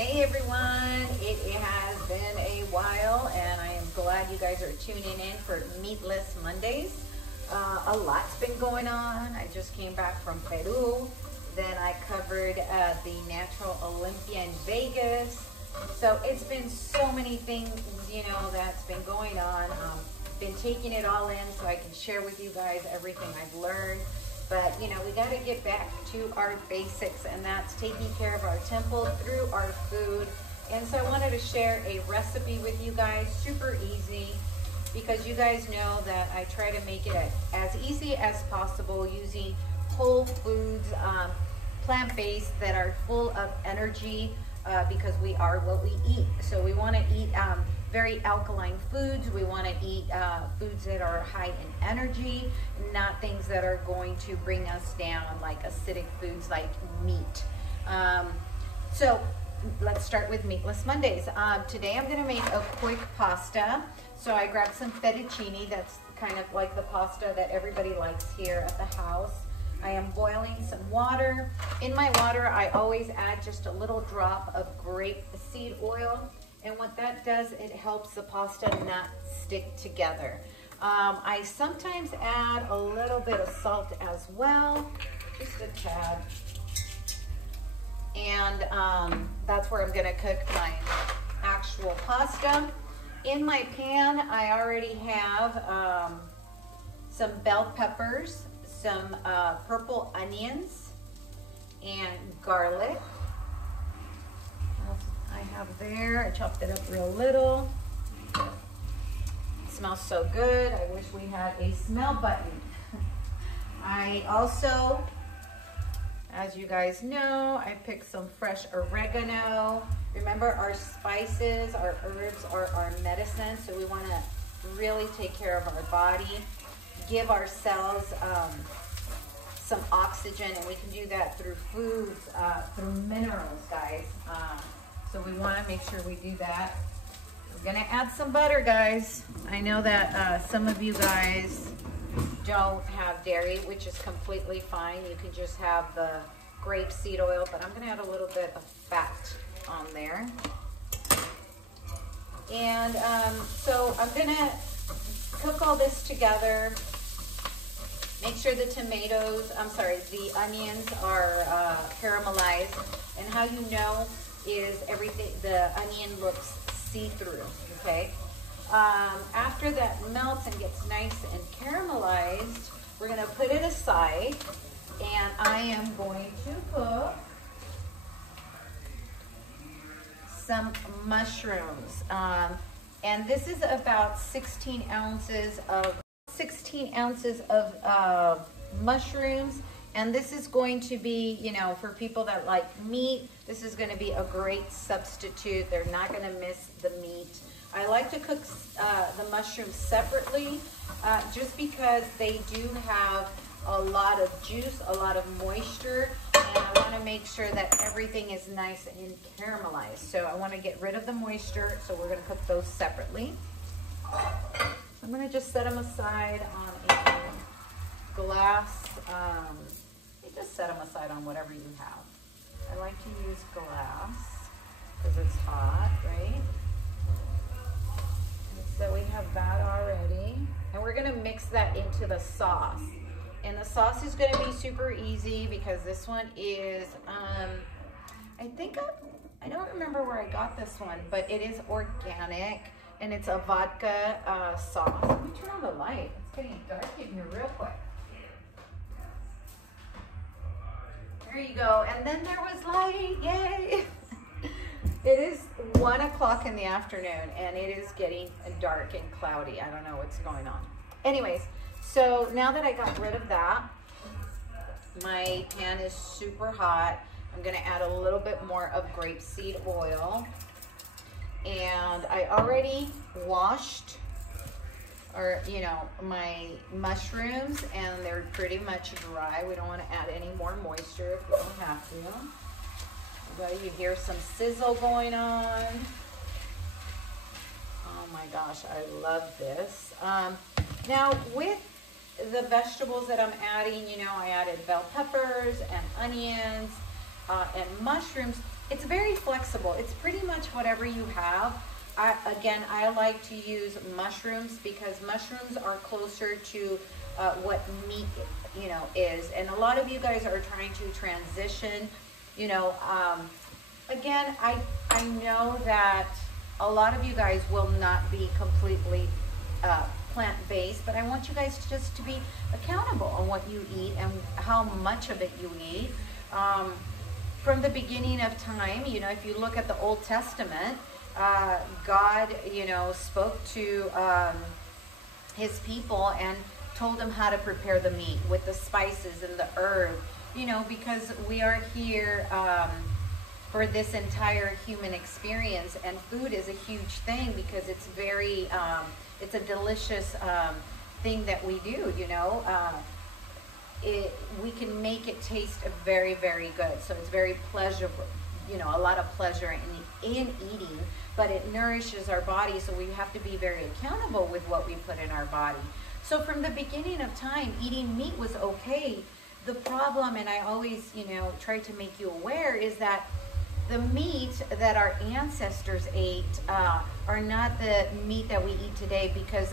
Hey everyone, it has been a while and I am glad you guys are tuning in for Meatless Mondays. A lot's been going on. I just came back from Peru. Then I covered the Natural Olympia in Vegas. So it's been so many things, you know, that's been going on. Been taking it all in so I can share with you guys everything I've learned. But, you know, we got to get back to our basics, and that's taking care of our temple through our food. And so I wanted to share a recipe with you guys, super easy, because you guys know that I try to make it as easy as possible using whole foods, plant-based that are full of energy because we are what we eat. So we want to eat very alkaline foods. We want to eat foods that are high in energy, not things that are going to bring us down, like acidic foods like meat. So let's start with Meatless Mondays. Today I'm going to make a quick pasta. So I grabbed some fettuccine. That's kind of like the pasta that everybody likes here at the house. I am boiling some water. In my water, I always add just a little drop of grape seed oil. And what that does, it helps the pasta not stick together. I sometimes add a little bit of salt as well, just a tad. And that's where I'm gonna cook my actual pasta. In my pan, I already have some bell peppers, some purple onions, and garlic. I have there, I chopped it up real little. It smells so good. I wish we had a smell button. I also, as you guys know, I picked some fresh oregano. Remember, our spices, our herbs are our medicine, so we want to really take care of our body, give ourselves some oxygen, and we can do that through foods, through minerals, guys. So we want to make sure we do that. We're gonna add some butter, guys. I know that some of you guys don't have dairy, which is completely fine. You can just have the grapeseed oil, but I'm gonna add a little bit of fat on there. And so I'm gonna cook all this together. Make sure the the onions are caramelized. And how you know is the onion looks see-through, okay? After that melts and gets nice and caramelized, we're gonna put it aside, and I am going to cook some mushrooms. And this is about 16 ounces of mushrooms. And this is going to be, you know, for people that like meat, this is going to be a great substitute. They're not going to miss the meat. I like to cook the mushrooms separately just because they do have a lot of juice, a lot of moisture, and I want to make sure that everything is nice and caramelized. So I want to get rid of the moisture, so we're going to cook those separately. I'm going to just set them aside on a glass. Just set them aside on whatever you have. I like to use glass because it's hot, right? So we have that already. And we're gonna mix that into the sauce. And the sauce is gonna be super easy because this one is, I don't remember where I got this one, but it is organic and it's a vodka sauce. Let me turn on the light. It's getting dark in here real quick. There you go, and then there was light, yay! It is 1 o'clock in the afternoon, and it is getting dark and cloudy. I don't know what's going on. Anyways, so now that I got rid of that, my pan is super hot. I'm gonna add a little bit more of grapeseed oil. And I already washed my mushrooms, and they're pretty much dry. We don't want to add any more moisture if we don't have to. But you hear some sizzle going on. Oh my gosh, I love this. Now with the vegetables that I'm adding, you know, I added bell peppers and onions and mushrooms. it's very flexible. It's pretty much whatever you have. Again, I like to use mushrooms because mushrooms are closer to what meat, you know, is. And a lot of you guys are trying to transition, you know. Again, I know that a lot of you guys will not be completely plant-based, but I want you guys just to be accountable on what you eat and how much of it you eat. From the beginning of time, you know, if you look at the Old Testament, God, you know, spoke to his people and told them how to prepare the meat with the spices and the herb, you know, because we are here for this entire human experience, and food is a huge thing because it's very, it's a delicious thing that we do, you know. We can make it taste very, very good. So it's very pleasurable, you know, a lot of pleasure in eating, but it nourishes our body. So we have to be very accountable with what we put in our body. So from the beginning of time, eating meat was okay. The problem, and I always, you know, try to make you aware, is that the meat that our ancestors ate are not the meat that we eat today, because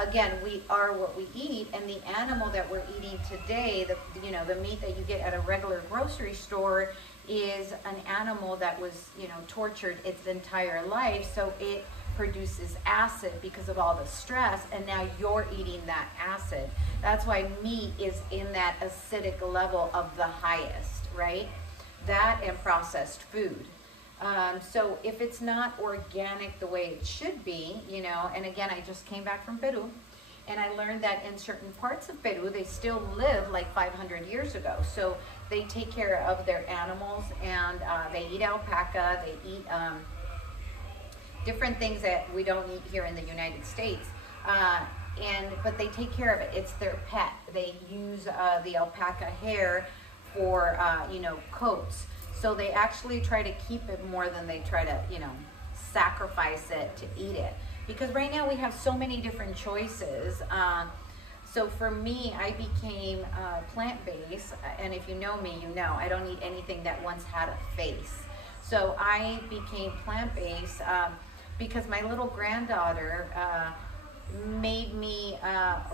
again, we are what we eat, and the animal that we're eating today, you know, the meat that you get at a regular grocery store is an animal that was, you know, tortured its entire life, so it produces acid because of all the stress, and now you're eating that acid. That's why meat is in that acidic level of the highest, right? That and processed food. So if it's not organic the way it should be, you know, and again, I just came back from Peru, and I learned that in certain parts of Peru, they still live like 500 years ago. So they take care of their animals, and they eat alpaca, they eat different things that we don't eat here in the United States. But they take care of it. It's their pet. They use the alpaca hair for, you know, coats. So they actually try to keep it more than they try to, you know, sacrifice it to eat it. Because right now we have so many different choices. So for me, I became plant-based, and if you know me, you know I don't eat anything that once had a face. So I became plant-based because my little granddaughter made me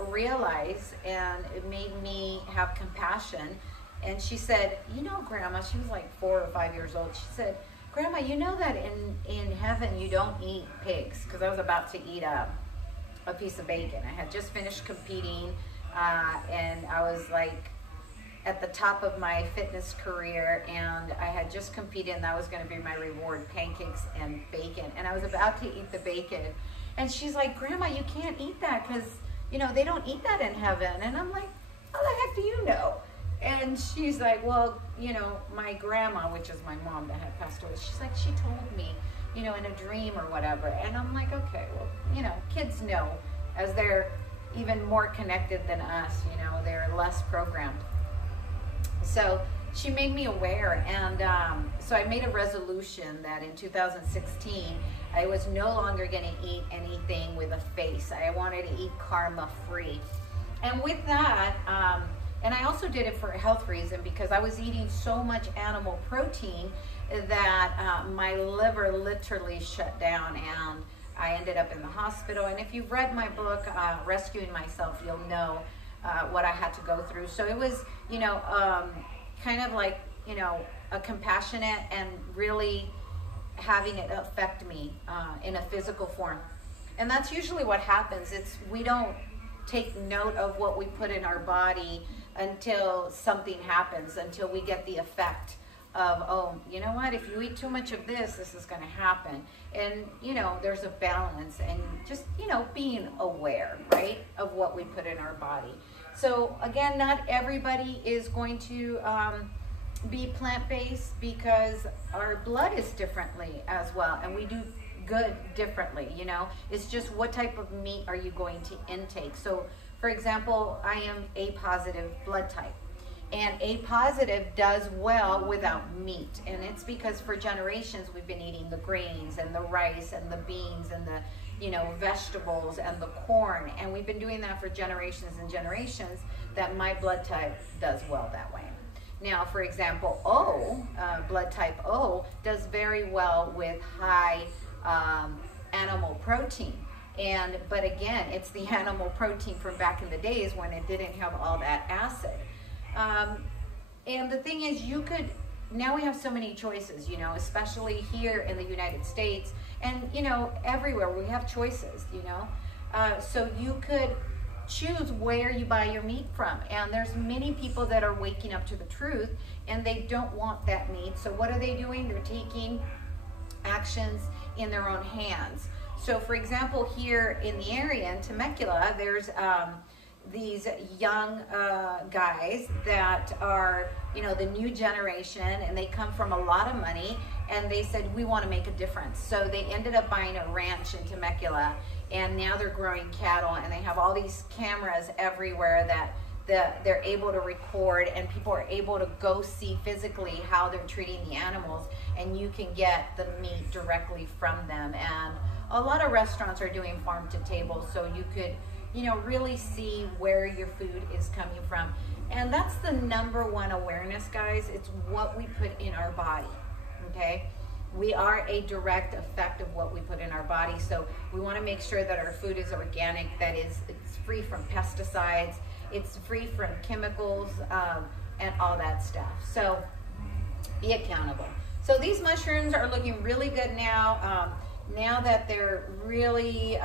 realize, and it made me have compassion. And she said, you know, Grandma, she was like 4 or 5 years old. She said, Grandma, you know that in heaven you don't eat pigs? Because I was about to eat a piece of bacon. I had just finished competing, and I was like at the top of my fitness career, and I had just competed, and that was going to be my reward, pancakes and bacon. And I was about to eat the bacon. And she's like, Grandma, you can't eat that because, you know, they don't eat that in heaven. And I'm like, how the heck do you know? And she's like, well, you know, my grandma, which is my mom that had passed away, she's like, she told me, you know, in a dream or whatever. And I'm like, okay, well, you know, kids know, as they're even more connected than us, you know, they're less programmed. So she made me aware, and so I made a resolution that in 2016, I was no longer going to eat anything with a face. I wanted to eat karma-free. And with that, and I also did it for a health reason, because I was eating so much animal protein that my liver literally shut down, and I ended up in the hospital. And if you've read my book, Rescuing Myself, you'll know what I had to go through. So it was, you know, kind of like, you know, a compassionate and really having it affect me in a physical form. And that's usually what happens. We don't take note of what we put in our body until something happens, until we get the effect of, oh, you know what, if you eat too much of this, this is going to happen. And, you know, there's a balance, and just, you know, being aware, right, of what we put in our body. So again, not everybody is going to be plant-based, because our blood is differently as well, and we do good differently, you know. It's just what type of meat are you going to intake. So for example, I am A positive blood type, and A positive does well without meat. And it's because for generations we've been eating the grains and the rice and the beans and the, you know, vegetables and the corn, and we've been doing that for generations and generations, that my blood type does well that way. Now, for example, O, blood type O, does very well with high animal protein. But again, it's the animal protein from back in the days when it didn't have all that acid. And the thing is, now we have so many choices, you know, especially here in the United States and, you know, everywhere we have choices, you know. So you could choose where you buy your meat from. And there's many people that are waking up to the truth and they don't want that meat. So what are they doing? They're taking actions in their own hands. So for example, here in the area in Temecula, there's these young guys that are, you know, the new generation, and they come from a lot of money, and they said, we want to make a difference. So they ended up buying a ranch in Temecula, and now they're growing cattle, and they have all these cameras everywhere that they're able to record, and people are able to go see physically how they're treating the animals, and you can get the meat directly from them. And a lot of restaurants are doing farm to table, so you could, you know, really see where your food is coming from. And that's the #1 awareness, guys. It's what we put in our body, okay? We are a direct effect of what we put in our body. So we want to make sure that our food is organic, that is, it's free from pesticides, it's free from chemicals, and all that stuff. So be accountable. So these mushrooms are looking really good now. Now that they're really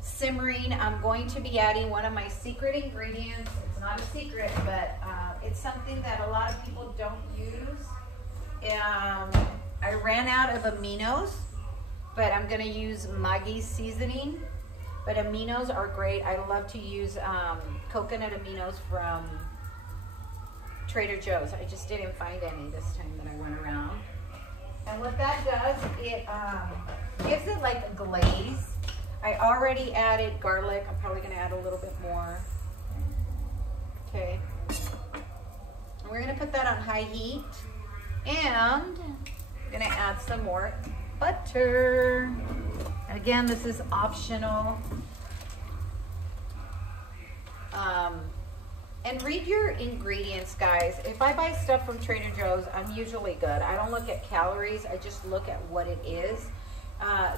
simmering, I'm going to be adding one of my secret ingredients. It's not a secret, but it's something that a lot of people don't use. I ran out of aminos, but I'm going to use Maggie's seasoning. But aminos are great. I love to use coconut aminos from Trader Joe's. I just didn't find any this time that I went around. And what that does, it gives it like a glaze. I already added garlic. I'm probably going to add a little bit more. Okay. And we're going to put that on high heat. And I'm going to add some more butter. And again, this is optional. And read your ingredients, guys. If I buy stuff from Trader Joe's, I'm usually good. I don't look at calories. I just look at what it is.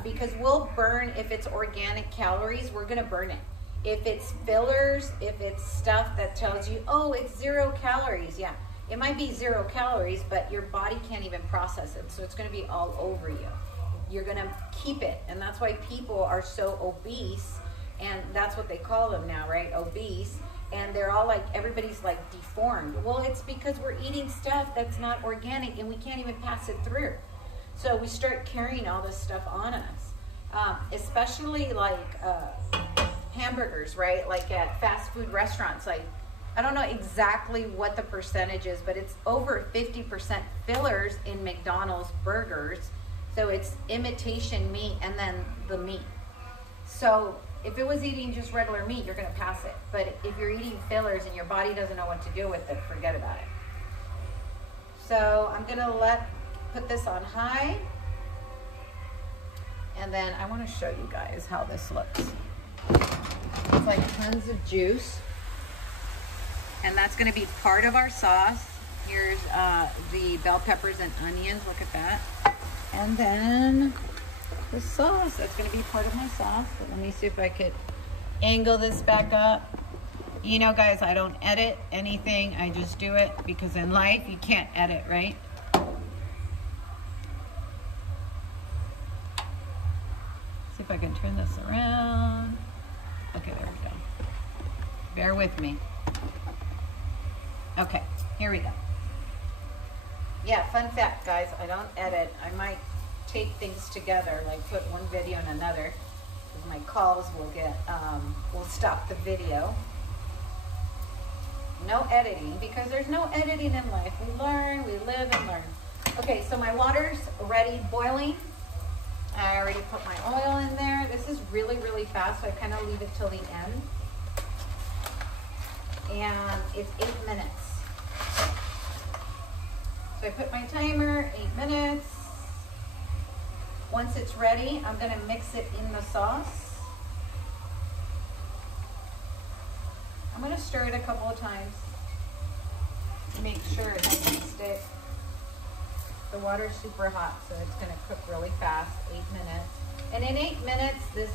Because we'll burn, if it's organic calories, we're going to burn it. If it's fillers, if it's stuff that tells you, oh, it's 0 calories, yeah. It might be 0 calories, but your body can't even process it. So it's going to be all over you. You're going to keep it. And that's why people are so obese. And that's what they call them now, right? Obese. And they're all like, everybody's like deformed. Well, it's because we're eating stuff that's not organic and we can't even pass it through. So we start carrying all this stuff on us. Especially like hamburgers, right? Like at fast food restaurants. Like, I don't know exactly what the percentage is, but it's over 50% fillers in McDonald's burgers. So it's imitation meat and then the meat. So if it was eating just regular meat, you're going to pass it. But if you're eating fillers and your body doesn't know what to do with it, forget about it. So I'm going to put this on high. And then I want to show you guys how this looks. It's like tons of juice. And that's going to be part of our sauce. Here's the bell peppers and onions. Look at that. And then the sauce. That's going to be part of my sauce. So let me see if I could angle this back up. You know, guys, I don't edit anything. I just do it because in life you can't edit, right? See if I can turn this around. Okay, there we go. Bear with me. Okay, here we go. Yeah, fun fact, guys, I don't edit. I might take things together, like put one video in another, because my calls will stop the video. No editing, because there's no editing in life. We learn, we live and learn. Okay, so my water's ready boiling. I already put my oil in there. This is really, really fast, so I kind of leave it till the end. And it's 8 minutes. So I put my timer, 8 minutes. Once it's ready, I'm gonna mix it in the sauce. I'm gonna stir it a couple of times. make sure it doesn't stick. The water's super hot, so it's gonna cook really fast, 8 minutes. And in 8 minutes, this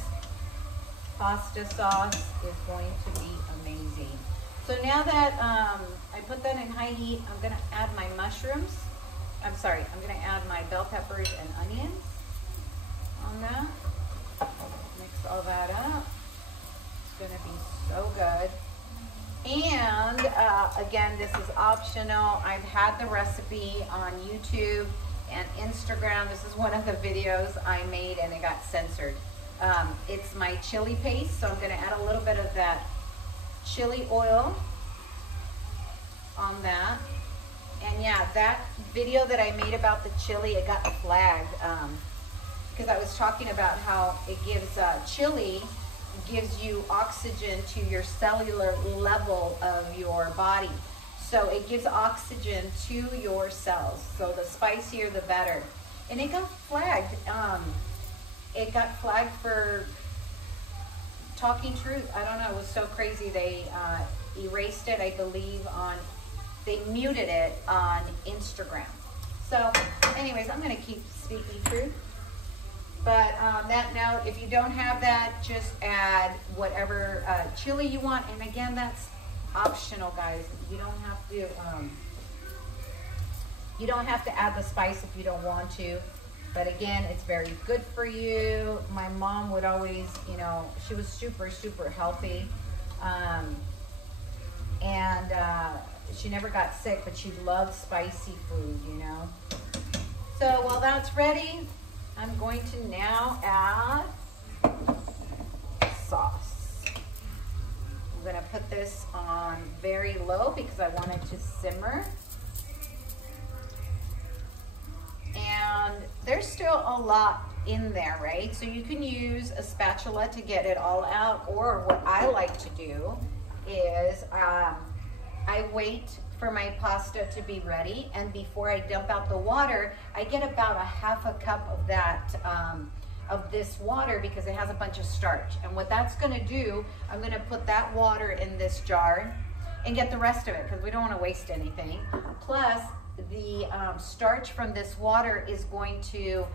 pasta sauce is going to be amazing. So now that I put that in high heat, I'm gonna add my mushrooms. I'm gonna add my bell peppers and onions on that. Mix all that up. It's gonna be so good. And again, this is optional. I've had the recipe on YouTube and Instagram. This is one of the videos I made and it got censored. It's my chili paste, so I'm gonna add a little bit of that chili oil on that. And yeah, that video that I made about the chili, it got flagged because I was talking about how it gives chili gives you oxygen to your cellular level of your body. So it gives oxygen to your cells. So the spicier, the better. And it got flagged. It got flagged for talking truth. I don't know, it was so crazy. They erased it, I believe, they muted it on Instagram. So anyways, I'm gonna keep speaking truth. But on that note, if you don't have that, just add whatever chili you want. And again, that's optional, guys. You don't have to add the spice if you don't want to. But again, it's very good for you. My mom would always, you know, she was super, super healthy. She never got sick, but she loved spicy food, you know. So while that's ready, I'm going to now add sauce. I'm gonna put this on very low because I want it to simmer. And there's still a lot in there, right? So you can use a spatula to get it all out, or what I like to do is I wait for my pasta to be ready, and before I dump out the water, I get about a half a cup of that, of this water, because it has a bunch of starch. And what that's gonna do, I'm gonna put that water in this jar and get the rest of it, because we don't wanna waste anything. Plus, the starch from this water is going to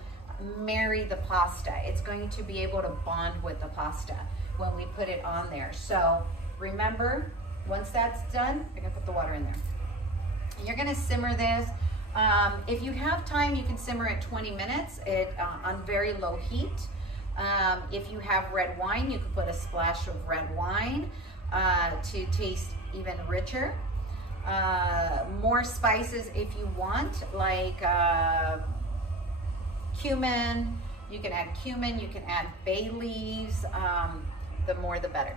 marry the pasta. It's going to be able to bond with the pasta when we put it on there. So remember, once that's done, you're gonna put the water in there. And you're gonna simmer this. If you have time, you can simmer it 20 minutes on very low heat. If you have red wine, you can put a splash of red wine to taste even richer. More spices if you want, like cumin. You can add cumin, you can add bay leaves. The more the better.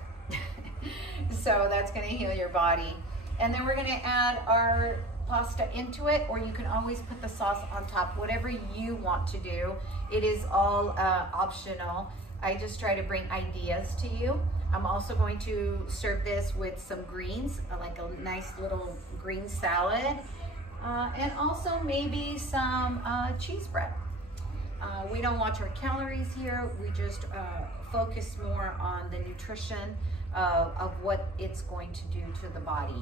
So that's gonna heal your body. And then we're gonna add our pasta into it, or you can always put the sauce on top, whatever you want to do. It is all optional. I just try to bring ideas to you. I'm also going to serve this with some greens, like a nice little green salad, and also maybe some cheese bread. We don't watch our calories here. We just focus more on the nutrition of what it's going to do to the body.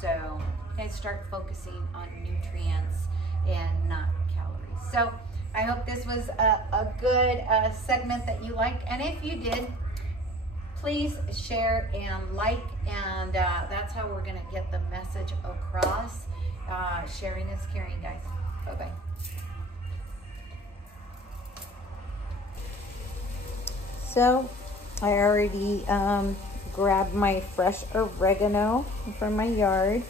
So guys, start focusing on nutrients and not calories. So I hope this was a good segment that you liked. And if you did, please share and like, and that's how we're gonna get the message across. Sharing is caring, guys. Bye-bye. So I already grabbed my fresh oregano from my yard.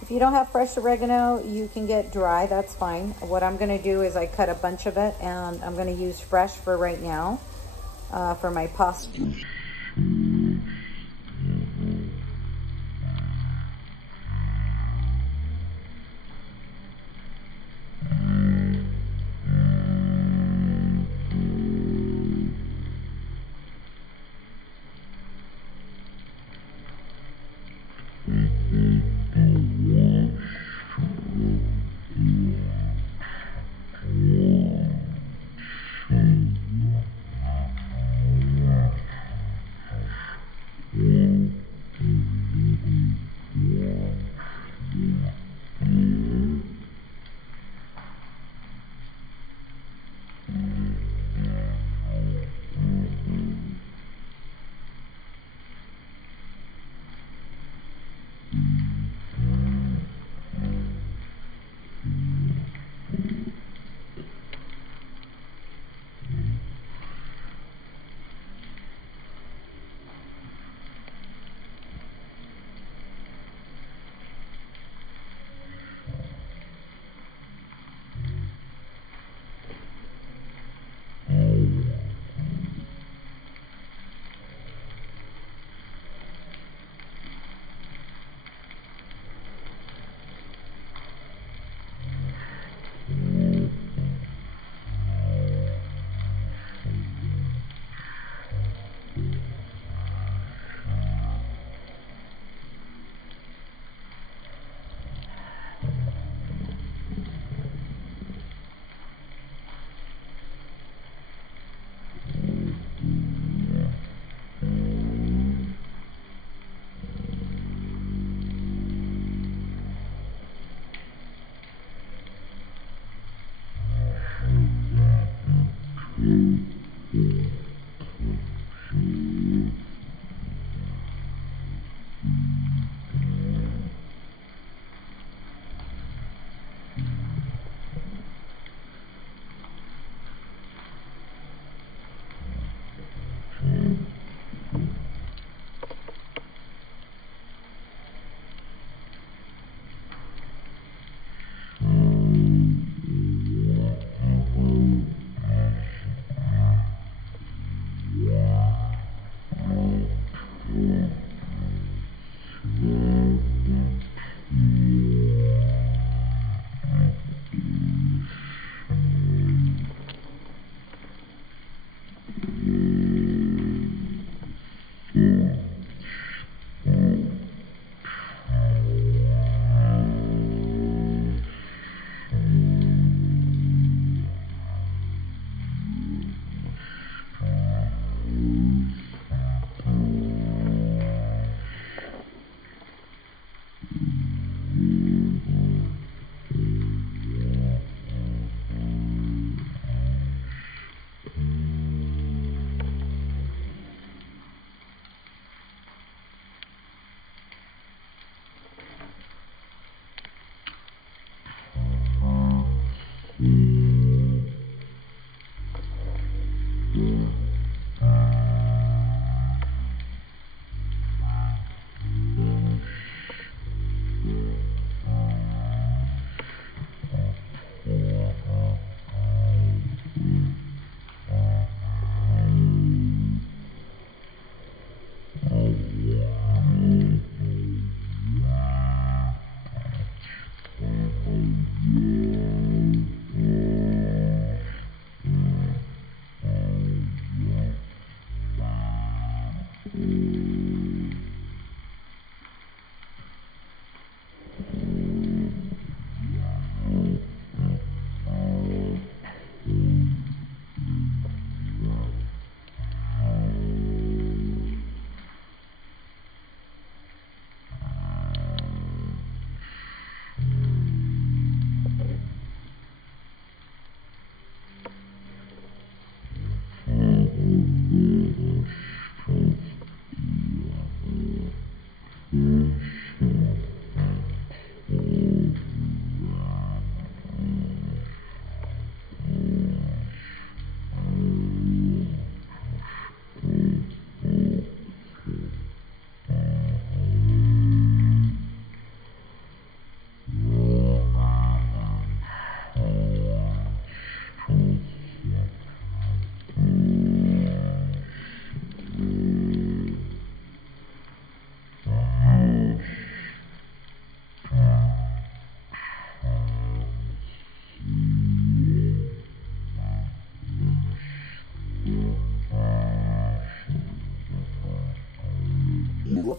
If you don't have fresh oregano, you can get dry, that's fine. What I'm gonna do is I cut a bunch of it, and I'm gonna use fresh for right now for my pasta.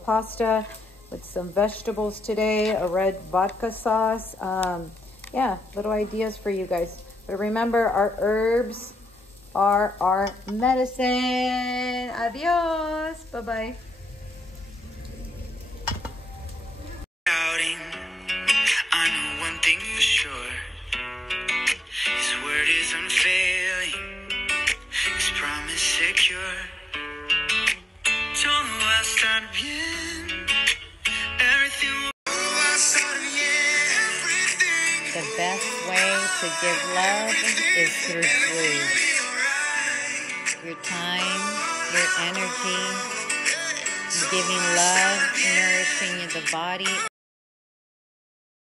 pasta with some vegetables today, a red vodka sauce. Yeah, little ideas for you guys. But remember, our herbs are our medicine. Adios. Bye-bye. I know one thing for sure. His word is unfailing. His promise secure. Todo va a estar bien. Everything will estar bien. The best way to give love is through food. Your time, your energy, giving love, nourishing the body.